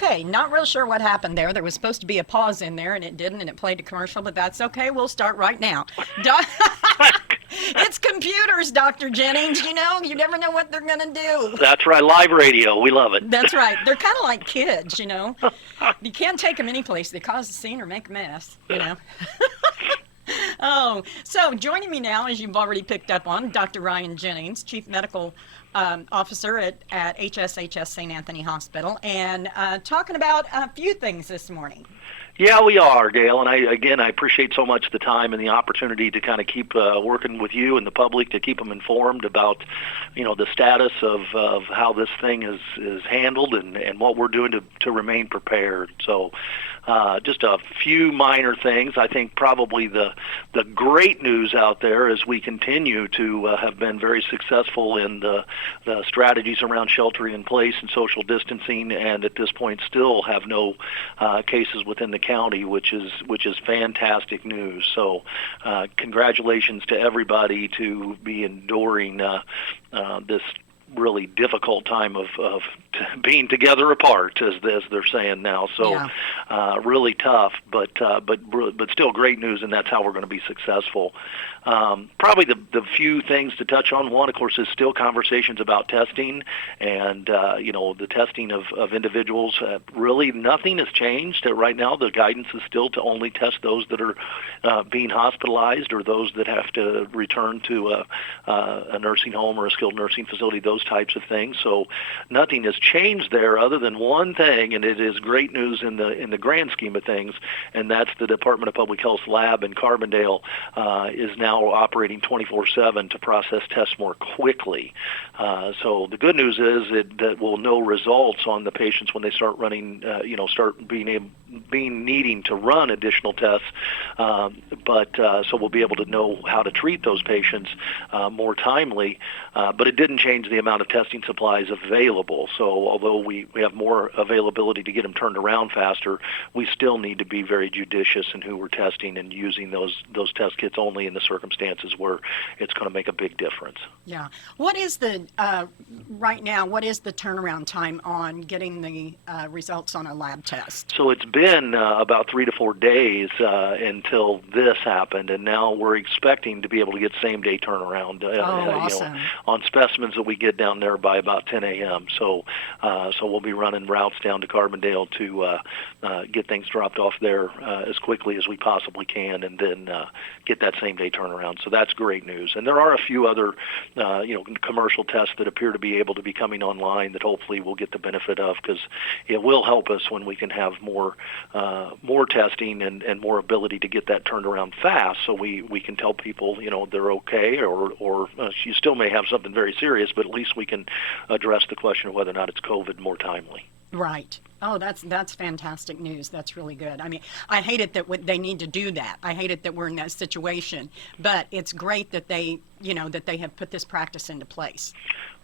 Okay, not real sure what happened there. There was supposed to be a pause in there, and it didn't, and it played a commercial, but that's okay. We'll start right now. It's computers, Dr. Jennings. You never know what they're going to do. That's right, live radio. We love it. That's right. They're kind of like kids. You can't take them any place. They cause a scene or make a mess. Oh, so joining me now, as you've already picked up on, Dr. Ryan Jennings, Chief Medical Officer at HSHS St. Anthony Hospital, and talking about a few things this morning. Yeah, we are, Dale, and I appreciate so much the time and the opportunity to kind of keep working with you and the public to keep them informed about, the status of how this thing is handled and what we're doing to remain prepared. So just a few minor things. I think probably the great news out there is we continue to have been very successful in the strategies around sheltering in place and social distancing, and at this point still have no cases within the county, which is fantastic news. So congratulations to everybody to be enduring this really difficult time of being together apart, as they're saying now. So yeah. Really tough, but still great news, and that's how we're going to be successful. Probably the few things to touch on. One, of course, is still conversations about testing, and the testing of individuals. Really, nothing has changed. Right now, the guidance is still to only test those that are being hospitalized or those that have to return to a nursing home or a skilled nursing facility. Those types of things. So nothing has changed there, other than one thing, and it is great news in the grand scheme of things, and that's the Department of Public Health's lab in Carbondale is now operating 24/7 to process tests more quickly. So the good news is that we'll know results on the patients when they start running, start being needing to run additional tests. So we'll be able to know how to treat those patients more timely. But it didn't change the amount of testing supplies available. So although we have more availability to get them turned around faster, we still need to be very judicious in who we're testing and using those test kits only in the circumstances where it's going to make a big difference. Yeah. What is right now, what is the turnaround time on getting the results on a lab test? So it's been about 3 to 4 days until this happened, and now we're expecting to be able to get same-day turnaround awesome. On specimens that we get down there by about 10 a.m. So we'll be running routes down to Carbondale to get things dropped off there as quickly as we possibly can, and then get that same-day turnaround. So that's great news. And there are a few other, commercial tests that appear to be able to be coming online that hopefully we'll get the benefit of, because it will help us when we can have more testing and more ability to get that turned around fast, so we can tell people, they're okay, or you still may have something very serious, but at least we can address the question of whether or not it's COVID more timely. Right. Oh, that's fantastic news. That's really good. I mean, I hate it that they need to do that. I hate it that we're in that situation, but it's great that they have put this practice into place.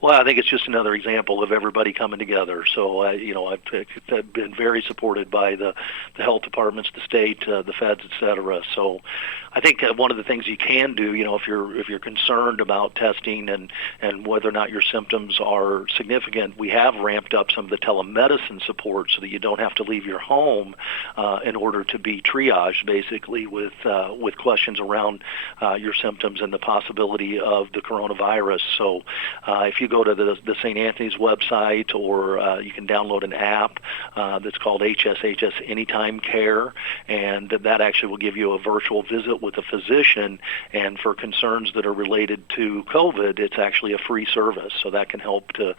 Well, I think it's just another example of everybody coming together. So, I've been very supported by the health departments, the state, the feds, et cetera. So, I think one of the things you can do, if you're concerned about testing and whether or not your symptoms are significant, we have ramped up some of the telemedicine support so that you don't have to leave your home in order to be triaged, basically, with questions around your symptoms and the possibility of the coronavirus. So, if you go to the St. Anthony's website, or you can download an app that's called HSHS Anytime Care, and that actually will give you a virtual visit with a physician, and for concerns that are related to COVID, it's actually a free service. So that can help to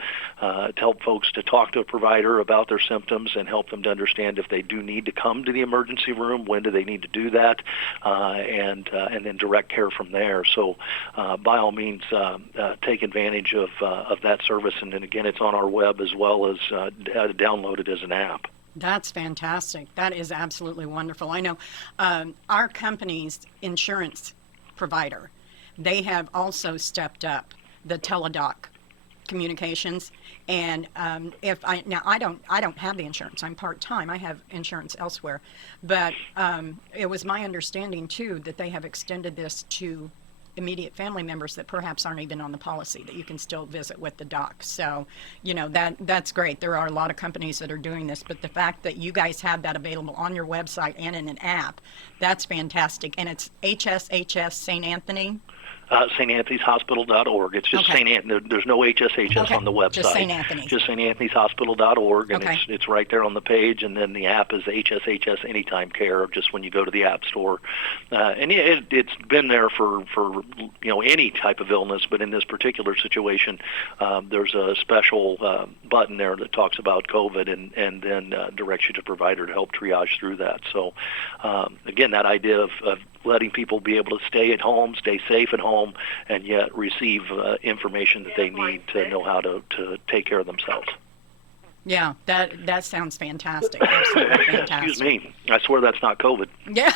help folks to talk to a provider about their symptoms and help them to understand if they do need to come to the emergency room, when do they need to do that, and then direct care from there. So by all means, take advantage of that service, and then again, it's on our web as well as download it as an app. That's fantastic. That is absolutely wonderful. I know our company's insurance provider, they have also stepped up the teledoc communications, and I don't have the insurance. I'm part-time. I have insurance elsewhere, but it was my understanding too that they have extended this to immediate family members that perhaps aren't even on the policy, that you can still visit with the doc. So, that's great. There are a lot of companies that are doing this, but the fact that you guys have that available on your website and in an app, that's fantastic. And it's HSHS St. Anthony. StAnthony'sHospital.org. It's just St. Anthony. There's no HSHS on the website. Just St. Anthony's. Just StAnthony'sHospital.org, and it's right there on the page. And then the app is HSHS Anytime Care, just when you go to the App Store. And it's been there for any type of illness, but in this particular situation, there's a special button there that talks about COVID and then directs you to provider to help triage through that. So again, that idea of letting people be able to stay at home, stay safe at home, and yet receive information that they need to know how to take care of themselves. Yeah, that sounds fantastic. Absolutely fantastic. Excuse me. I swear that's not COVID. Yeah.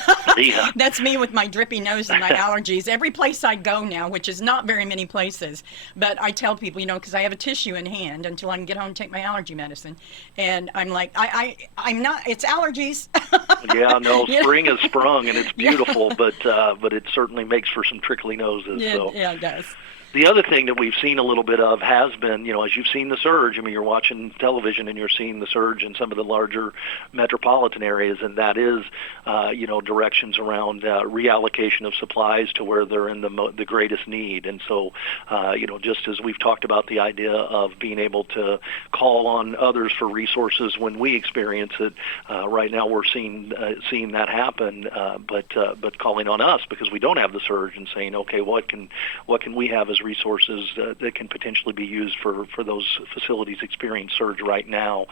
That's me with my drippy nose and my allergies. Every place I go now, which is not very many places, but I tell people, because I have a tissue in hand until I can get home and take my allergy medicine. And I'm like, I'm not, it's allergies. Yeah, no, spring has sprung and it's beautiful, but it certainly makes for some trickly noses. Yeah, it does. The other thing that we've seen a little bit of has been, as you've seen the surge, you're watching television and you're seeing the surge in some of the larger metropolitan areas, and that is, directions around reallocation of supplies to where they're in the greatest need. And so, just as we've talked about the idea of being able to call on others for resources when we experience it, right now we're seeing that happen, but calling on us because we don't have the surge and saying, okay, what can we have as resources that can potentially be used for those facilities experiencing surge right now,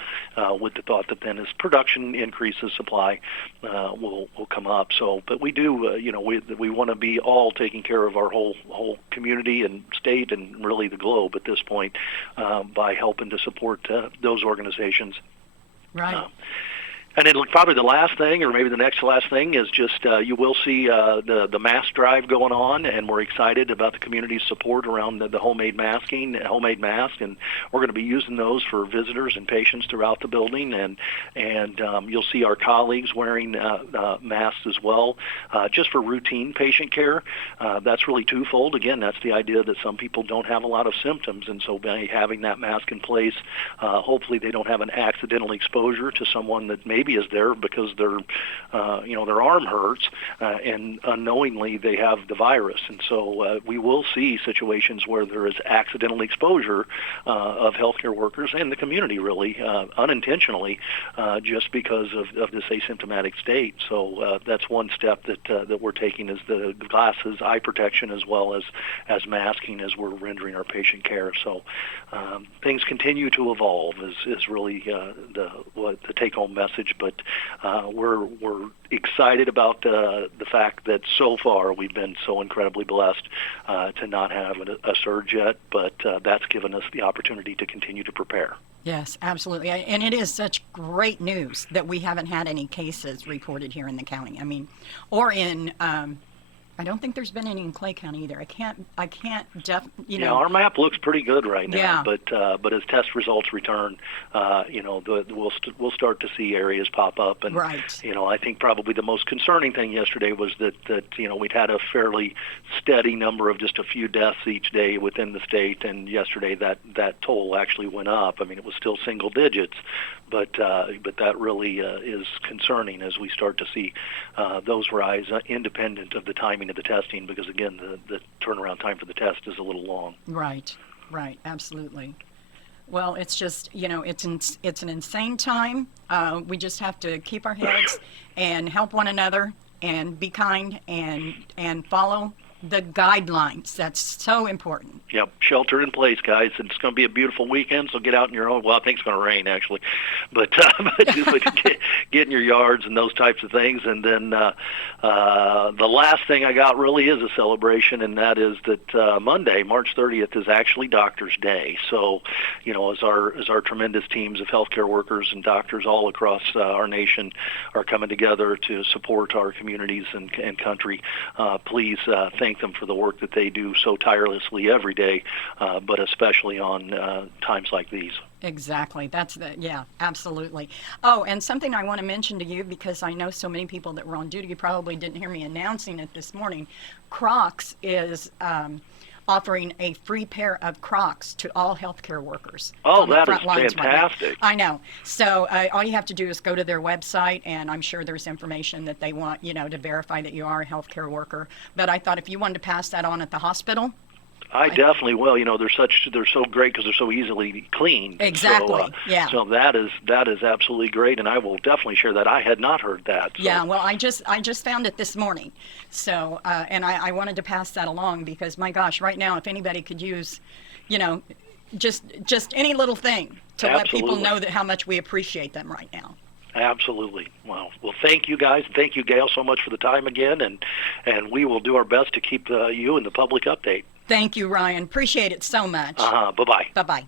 with the thought that then as production increases, supply will come up. So, but we do, we want to be all taking care of our whole community and state and really the globe at this point by helping to support those organizations. Right. And then probably the last thing, or maybe the next to last thing, is just you will see the mask drive going on, and we're excited about the community's support around the homemade masks, and we're going to be using those for visitors and patients throughout the building, and you'll see our colleagues wearing masks as well, just for routine patient care. That's really twofold. Again, that's the idea that some people don't have a lot of symptoms, and so by having that mask in place, hopefully they don't have an accidental exposure to someone that maybe is there because their arm hurts, and unknowingly they have the virus. And so we will see situations where there is accidental exposure of healthcare workers and the community, really, unintentionally, just because of this asymptomatic state. So that's one step that we're taking, is the glasses, eye protection, as well as masking as we're rendering our patient care. So things continue to evolve is really the take-home message. But we're excited about the fact that so far we've been so incredibly blessed to not have a surge yet, but that's given us the opportunity to continue to prepare. Yes, absolutely. And it is such great news that we haven't had any cases reported here in the county. I mean, or in I don't think there's been any in Clay County either. I can't Yeah, our map looks pretty good right now. Yeah. But as test results return, we'll start to see areas pop up. And right. I think probably the most concerning thing yesterday was that we'd had a fairly steady number of just a few deaths each day within the state, and yesterday that toll actually went up. I mean, it was still single digits, but that really is concerning as we start to see those rise independent of the timing of the testing, because again, the turnaround time for the test is a little long. Right, absolutely. Well, it's just, it's an insane time. We just have to keep our heads and help one another and be kind and follow the guidelines. That's so important. Yep, shelter in place, guys. It's going to be a beautiful weekend, so get out in your own. Well, I think it's going to rain, actually, but get in your yards and those types of things. And then the last thing I got really is a celebration, and that is that Monday, March 30th, is actually Doctors' Day. So, as our tremendous teams of healthcare workers and doctors all across our nation are coming together to support our communities and country, please thank thank them for the work that they do so tirelessly every day, but especially on times like these. Exactly. Yeah, absolutely. Oh, and something I want to mention to you, because I know so many people that were on duty probably didn't hear me announcing it this morning. Crocs is offering a free pair of Crocs to all healthcare workers. Oh, on the that front is lines fantastic. right now. I know. So all you have to do is go to their website, and I'm sure there's information that they want, to verify that you are a healthcare worker. But I thought if you wanted to pass that on at the hospital, I definitely will. They're so great because they're so easily cleaned. Exactly. So, yeah. So that is absolutely great, and I will definitely share that. I had not heard that. So. Yeah. Well, I just found it this morning, so and I wanted to pass that along because my gosh, right now, if anybody could use, just any little thing to let people know that how much we appreciate them right now. Absolutely. Well, thank you guys. Thank you, Gail, so much for the time again, and we will do our best to keep you and the public update. Thank you, Ryan. Appreciate it so much. Bye-bye. Bye-bye.